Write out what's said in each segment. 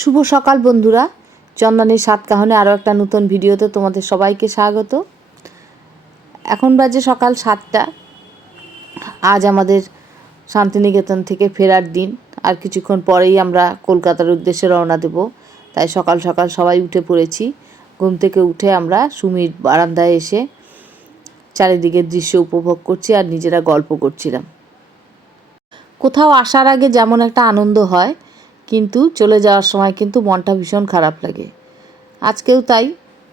শুভ সকাল বন্ধুরা, চন্দনের সাতকাহনে আরও একটা নতুন ভিডিওতে তোমাদের সবাইকে স্বাগত। এখন বাজে সকাল 7টা। আজ আমাদের শান্তিনিকেতন থেকে ফেরার দিন। আর কিছুক্ষণ পরেই আমরা কলকাতার উদ্দেশ্যে রওনা দেব। তাই সকাল সকাল সবাই উঠে পড়েছি। ঘুম থেকে উঠে আমরা সুমির বারান্দায় এসে চারিদিকের দৃশ্য উপভোগ করছি আর নিজেরা গল্প করছিলাম। কোথাও আসার আগে যেমন একটা আনন্দ হয়, কিন্তু চলে যাওয়ার সময় কিন্তু মনটা ভীষণ খারাপ লাগে। আজকেও তাই,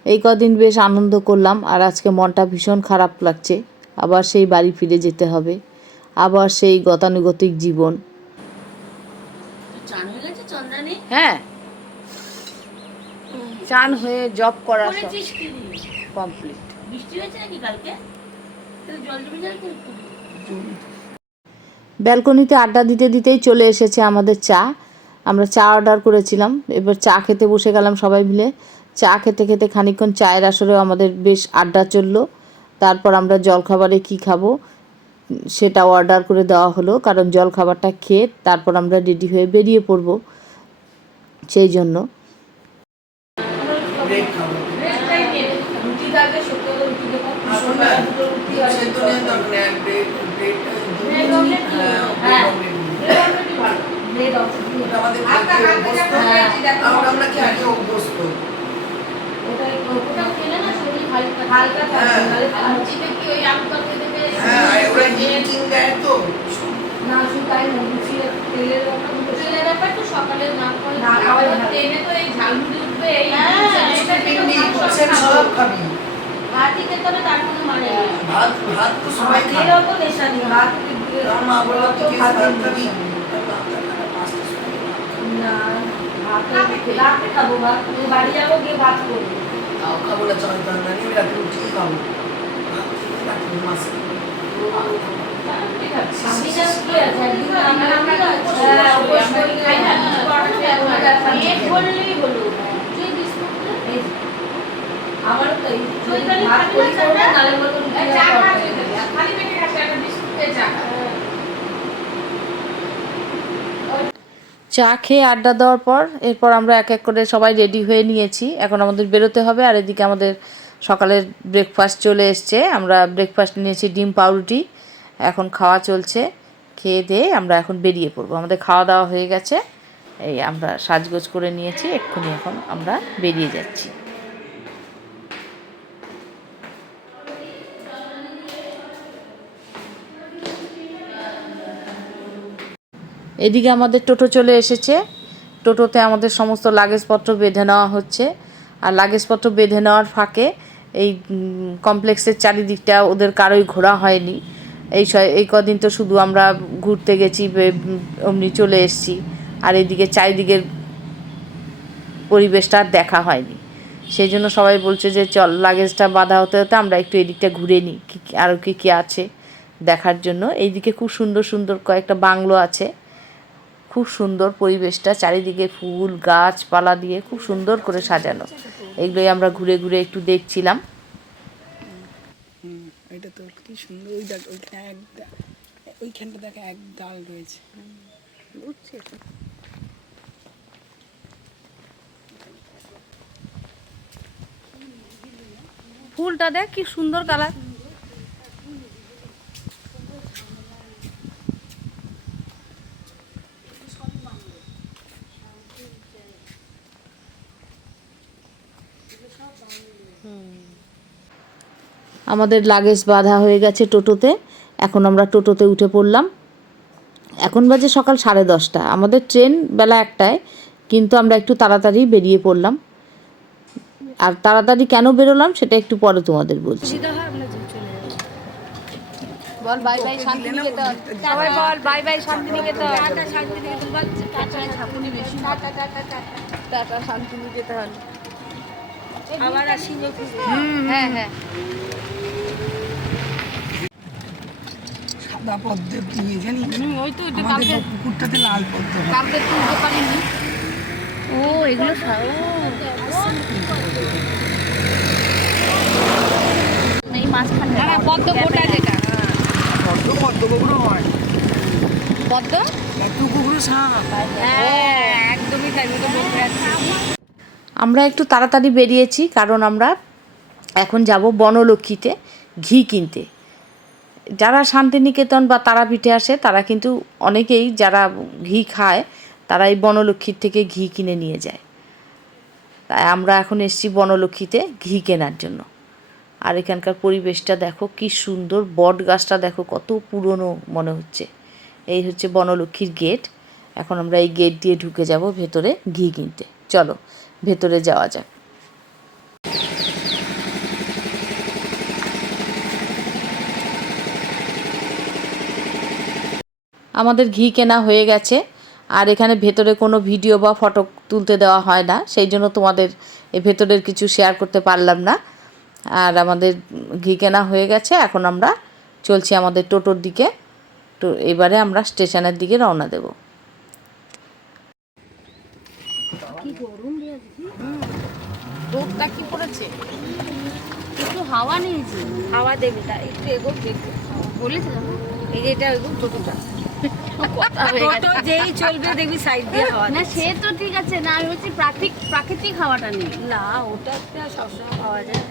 এই কদিন বেশ আনন্দ করলাম আর আজকে মনটা ভীষণ খারাপ লাগছে। আবার সেই বাড়ি ফিরে যেতে হবে, আবার সেই গতানুগতিক জীবন। হ্যাঁ, চান হয়ে জব করা কমপ্লিট। ব্যালকনিতে আড্ডা দিতে দিতেই চলে এসেছে আমাদের চা। আমরা চা অর্ডার করেছিলাম, এবার চা খেতে বসে গেলাম সবাই মিলে। চা খেতে খেতে খানিকক্ষণ চায়ের আসরেও আমাদের বেশ আড্ডা চললো। তারপর আমরা জলখাবারে কি খাবো সেটা অর্ডার করে দেওয়া হলো, কারণ জলখাবারটা খেয়ে তারপর আমরা রেডি হয়ে বেরিয়ে পড়বো। সেই জন্য বাড়ি যাবো গিয়ে ভাত করবো, খাবো না চল রুটি খাবো। চা খেয়ে আড্ডা দেওয়ার পর এরপর আমরা এক এক করে সবাই রেডি হয়ে নিয়েছি। এখন আমাদের বেরোতে হবে। আর এদিকে আমাদের সকালের ব্রেকফাস্ট চলে এসছে। আমরা ব্রেকফাস্ট নিয়েছি ডিম পাউরুটি, এখন খাওয়া চলছে। খেয়ে দিয়ে আমরা এখন বেরিয়ে পড়বো। আমাদের খাওয়া দাওয়া হয়ে গেছে, এই আমরা সাজগোজ করে নিয়েছি, এক্ষুনি এখন আমরা বেরিয়ে যাচ্ছি। এদিকে আমাদের টোটো চলে এসেছে। টোটোতে আমাদের সমস্ত লাগেজপত্র বেঁধে নেওয়া হচ্ছে। আর লাগেজপত্র বেঁধে নেওয়ার ফাঁকে এই কমপ্লেক্সের চারিদিকটা ওদের কারোই ঘোরা হয়নি। এই কদিন তো শুধু আমরা ঘুরতে গেছি, অমনি চলে এসেছি। আর এদিকে চারিদিকের পরিবেশটা আর দেখা হয়নি। সেই জন্য সবাই বলছে যে চল, লাগেজটা বাঁধা হতে হতে আমরা একটু এদিকটা ঘুরে নিই, আরও কী কী আছে দেখার জন্য। এইদিকে খুব সুন্দর সুন্দর কয়েকটা বাংলো আছে, খুব সুন্দর পরিবেশটা, চারিদিকে ফুল গাছপালা দিয়ে খুব সুন্দর করে সাজানো। এগুলোই আমরা ঘুরে ঘুরে একটু দেখছিলাম। এটা তো কি সুন্দর, ওইখানটা দেখে এক ডাল রয়েছে। ফুলটা দেখ কি সুন্দর কালার। আমাদের লাগেজ বাঁধা হয়ে গেছে টোটোতে। এখন আমরা টোটোতে উঠে পড়লাম। এখন বাজে সকাল 10:30। আমাদের ট্রেন বেলা 1টায়, কিন্তু আমরা একটু তাড়াতাড়ি বেরিয়ে পড়লাম। আর তাড়াতাড়ি কেন বেরোলাম সেটা একটু পরে তোমাদের বলছি। বল বাই বাই শান্তিনিকেতন, সবাই বল bye bye Santiniketan, tata Santiniketan, বল টাটা ছাপুনি বেশি, টাটা টাটা টাটা শান্তিনিকেতন। আবার আসি। হ্যাঁ হ্যাঁ, সাদা পদ্ম দিয়ে জানি, ওই তো আমাদের পুকুরটাতে লাল পদ্ম, কালকে তুলতে পারিনি। ও এগুলো এই মাঝখানে পদ্ম গোটা, যেটা পদ্ম গোবরও হয়, পদ্ম একটু গোবরও সাপ। হ্যাঁ একদমই তাই, মতো বলতে যাচ্ছি। আমরা একটু তাড়াতাড়ি বেরিয়েছি, কারণ আমরা এখন যাব বনলক্ষ্মীতে ঘি কিনতে। যারা শান্তিনিকেতন বা তারাপীঠে আসে তারা কিন্তু অনেকেই যারা ঘি খায় তারা এই বনলক্ষ্মীর থেকে ঘি কিনে নিয়ে যায়। তাই আমরা এখন এসেছি বনলক্ষ্মীতে ঘি কেনার জন্য। আর এখানকার পরিবেশটা দেখো কি সুন্দর, বট গাছটা দেখো কত পুরনো মনে হচ্ছে। এই হচ্ছে বনলক্ষ্মীর গেট। এখন আমরা এই গেট দিয়ে ঢুকে যাব ভেতরে ঘি কিনতে। চলো ভেতরে যাওয়া যাক। আমাদের ঘি কেনা হয়ে গেছে, আর এখানে ভেতরে কোনো ভিডিও বা ফটো তুলতে দেওয়া হয় না, সেই জন্য তোমাদের এই ভেতরের কিছু শেয়ার করতে পারলাম না। আর আমাদের ঘি কেনা হয়ে গেছে, এখন আমরা চলছি আমাদের টোটোর দিকে। তো এবারে আমরা স্টেশনের দিকে রওনা দেব। রোদটা কি পড়েছে, একটু হাওয়া নিয়েছি, হাওয়া দেবে তা একটু এগো দেখবে বলেছে না এই যে এটা এগো টোটোটা টোটো যেই চলবে দেখবি সাইড দিয়ে হাওয়া না, সে তো ঠিক আছে না, আমি বলছি প্রাকৃতিক হাওয়াটা নেই না, ওটা একটা সবসময় পাওয়া যায়।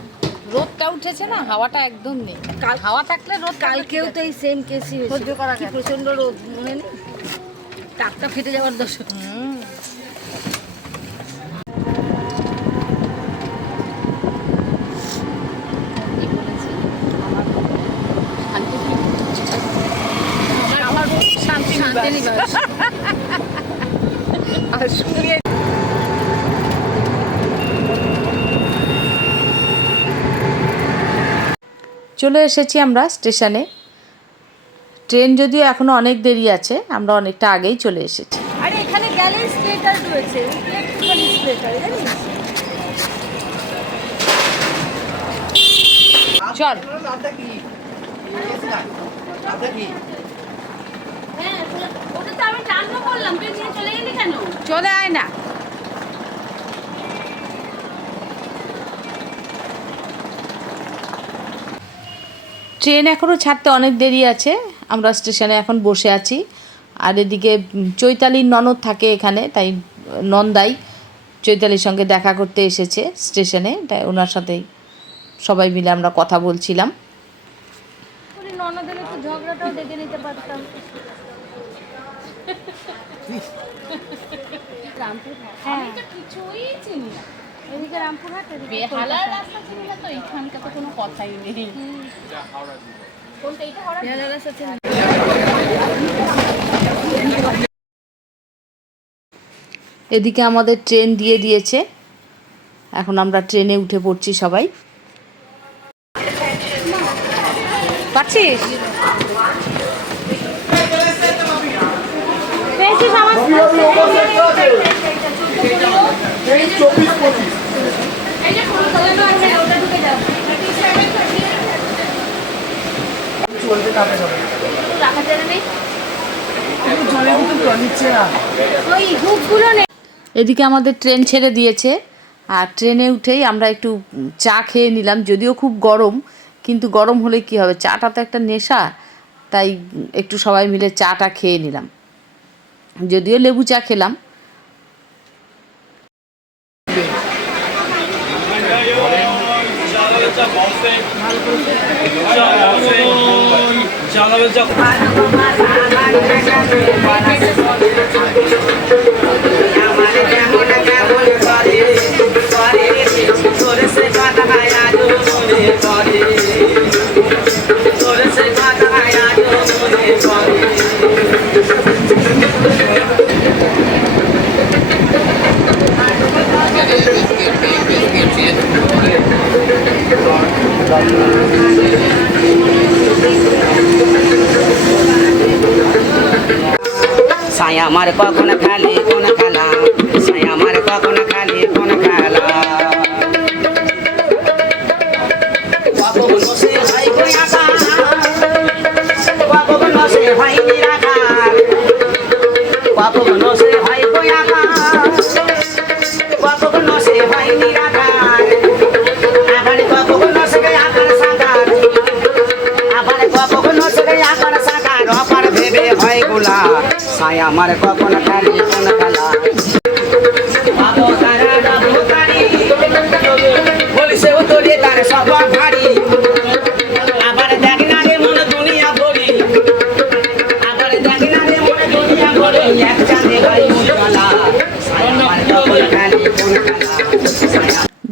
রোদটা উঠেছে না, হাওয়াটা একদম নেই। হাওয়া থাকলে রোদ, কালকেও তো এই সেম কেসই সহ্য করা কি প্রচন্ড রোদ, মনে নেই টাকটা ফেটে যাওয়ার দোষ। চলে এসেছি আমরা স্টেশনে। ট্রেন যদিও এখনো অনেক দেরি আছে, আমরা অনেকটা আগেই চলে এসেছি। আরে এখানে গেলে স্কেটার রয়েছে, ইলেকট্রিক্যাল স্কেটার জানিস? চল হ্যাঁ ওটা তো আমি টান্ন করলাম, তুই নিয়ে চলে গেলি কেন? চলে আয় না। ট্রেন এখনও ছাড়তে অনেক দেরি আছে, আমরা স্টেশনে এখন বসে আছি। আর এদিকে চৈতালির ননদ থাকে এখানে, তাই নন্দাই চৈতালির সঙ্গে দেখা করতে এসেছে স্টেশনে, তাই ওনার সাথেই সবাই মিলে আমরা কথা বলছিলাম। ননদের একটু ঝগড়াটাও দেখে নিতে পারতাম। রামপুরহাট আমি তো কিছুই চিনি না, এদিকে রামপুরহাট বেহালার রাস্তা চিনি না, তো এইখানকার তো কোনো কথাই নেই। কোনটা এটা হাওড়া বেহালার রাস্তা চিনি। এদিকে আমাদের ট্রেন দিয়ে দিয়েছে, এখন আমরা ট্রেনে উঠে পড়ছি সবাই। পাচ্ছিস? এদিকে আমাদের ট্রেন ছেড়ে দিয়েছে, আর ট্রেনে উঠেই আমরা একটু চা খেয়ে নিলাম। যদিও খুব গরম, কিন্তু গরম হলে কি হবে, চাটা তো একটা নেশা, তাই একটু সবাই মিলে চাটা খেয়ে নিলাম। যদিও লেবু চা খেলাম। সায়া আমার কখন খালি কোন খেলা, সায়া আমার কখন খালি কোন খেলা, কখন সে ভাই গোয়াকা, কখন সে ভাই নিরাকার, কখন সে ভাই গোয়াকা, কখন সে ভাই নিরাকার, আবার কখন সে আকার সাকার, আবার কখন সে আকার সাকার, অপার ভেবে হয় গোলা, সায়া আমার কখন খালি কোন খেলা, বাবু তারা বাবু তারি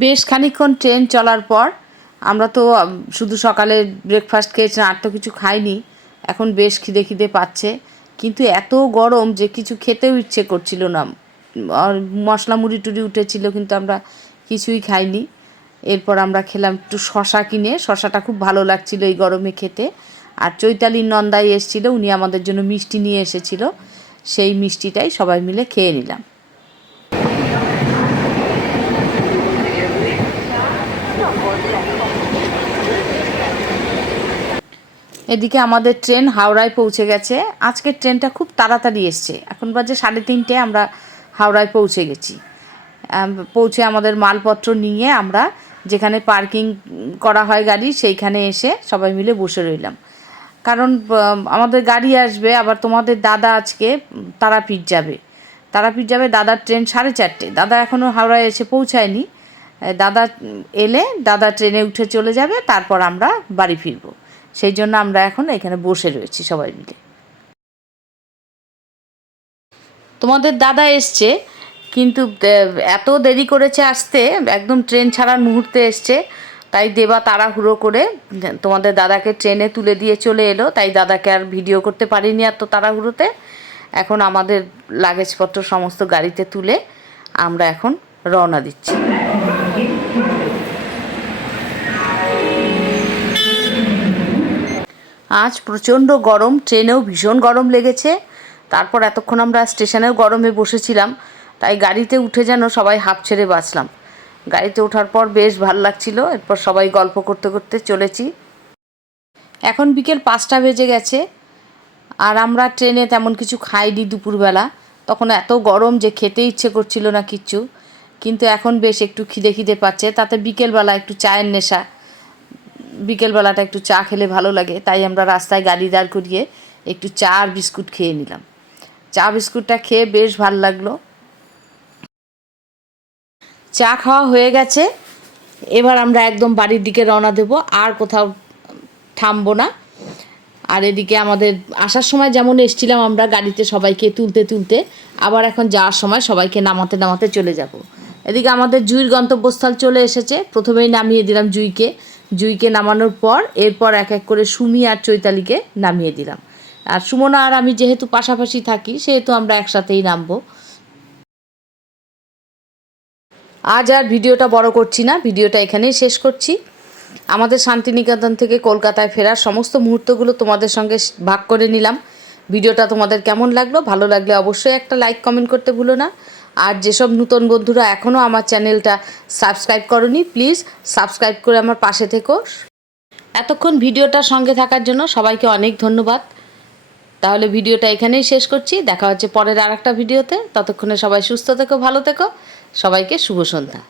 বেশ খানিকক্ষণ ট্রেন চলার পর আমরা তো শুধু সকালে ব্রেকফাস্ট খেয়েছি, আর তো কিছু খাইনি। এখন বেশ খিদে খিদে পাচ্ছে, কিন্তু এত গরম যে কিছু খেতেও ইচ্ছে করছিল না। আর মশলা মুড়ি টুড়ি উঠেছিল, কিন্তু আমরা কিছুই খাইনি। এরপর আমরা খেলাম একটু শশা কিনে, শশাটা খুব ভালো লাগছিল এই গরমে খেতে। আর চৈতালির নন্দাই এসেছিল, উনি আমাদের জন্য মিষ্টি নিয়ে এসেছিল, সেই মিষ্টিটাই সবাই মিলে খেয়ে নিলাম। এদিকে আমাদের ট্রেন হাওড়ায় পৌঁছে গেছে। আজকের ট্রেনটা খুব তাড়াতাড়ি এসছে, এখন বাজে 3:30, আমরা হাওড়ায় পৌঁছে গেছি। পৌঁছে আমাদের মালপত্র নিয়ে আমরা যেখানে পার্কিং করা হয় গাড়ি, সেইখানে এসে সবাই মিলে বসে রইলাম। কারণ আমাদের গাড়ি আসবে, আবার তোমাদের দাদা আজকে তারাপীঠ যাবে। দাদার ট্রেন 4:30, দাদা এখনও হাওড়ায় এসে পৌঁছায়নি। দাদা এলে দাদা ট্রেনে উঠে চলে যাবে, তারপর আমরা বাড়ি ফিরবো। সেই জন্য আমরা এখন এখানে বসে রয়েছি সবাই মিলে। তোমাদের দাদা এসছে, কিন্তু এত দেরি করেছে আসতে, একদম ট্রেন ছাড়ার মুহূর্তে এসছে। তাই দেবা তাড়াহুড়ো করে তোমাদের দাদাকে ট্রেনে তুলে দিয়ে চলে এলো, তাই দাদাকে আর ভিডিও করতে পারিনি এত তাড়াহুড়োতে। এখন আমাদের লাগেজপত্র সমস্ত গাড়িতে তুলে আমরা এখন রওনা দিচ্ছি। আজ প্রচণ্ড গরম, ট্রেনেও ভীষণ গরম লেগেছে। তারপর এতক্ষণ আমরা স্টেশনেও গরমে বসেছিলাম, তাই গাড়িতে উঠে যেন সবাই হাঁপ ছেড়ে বাঁচলাম। গাড়িতে ওঠার পর বেশ ভালো লাগছিল। এরপর সবাই গল্প করতে করতে চলেছি। এখন বিকেল 5টা বেজে গেছে, আর আমরা ট্রেনে তেমন কিছু খাইনি দুপুরবেলা। তখন এত গরম যে খেতে ইচ্ছে করছিল না কিচ্ছু, কিন্তু এখন বেশ একটু খিদে খিদে পাচ্ছে। তাতে বিকেলবেলা একটু চায়ের নেশা, বিকেলবেলাটা একটু চা খেলে ভালো লাগে, তাই আমরা রাস্তায় গাড়ি দাঁড় করিয়ে একটু চা আর বিস্কুট খেয়ে নিলাম। চা বিস্কুটটা খেয়ে বেশ ভালো লাগলো। চা খাওয়া হয়ে গেছে, এবার আমরা একদম বাড়ির দিকে রওনা দেব, আর কোথাও থামবো না। আর এদিকে আমাদের আসার সময় যেমন এসেছিলাম আমরা গাড়িতে সবাইকে তুলতে তুলতে, আবার এখন যাওয়ার সময় সবাইকে নামাতে নামাতে চলে যাব। এদিকে আমাদের জুঁইয়ের গন্তব্যস্থল চলে এসেছে। প্রথমেই নামিয়ে দিলাম জুঁইকে নামানোর পর এরপর এক এক করে সুমি আর চৈতালিকে নামিয়ে দিলাম। আর সুমনা আর আমি যেহেতু পাশাপাশি থাকি, সেহেতু আমরা একসাথেই নামবো। আজ আর ভিডিওটা বড় করছি না, ভিডিওটা এখানেই শেষ করছি। আমাদের শান্তিনিকেতন থেকে কলকাতায় ফেরার সমস্ত মুহূর্তগুলো তোমাদের সঙ্গে ভাগ করে নিলাম। ভিডিওটা তোমাদের কেমন লাগলো? ভালো লাগলে অবশ্যই একটা লাইক কমেন্ট করতে ভুলো না। আর যেসব নতুন বন্ধুরা এখনও আমার চ্যানেলটা সাবস্ক্রাইব করোনি, প্লিজ সাবস্ক্রাইব করে আমার পাশে থেকো। এতক্ষণ ভিডিওটার সঙ্গে থাকার জন্য সবাইকে অনেক ধন্যবাদ। তাহলে ভিডিওটা এখানেই শেষ করছি, দেখা হচ্ছে পরের আরেকটা ভিডিওতে। ততক্ষণে সবাই সুস্থ থেকো, ভালো থেকো, সবাইকে শুভ সন্ধ্যা।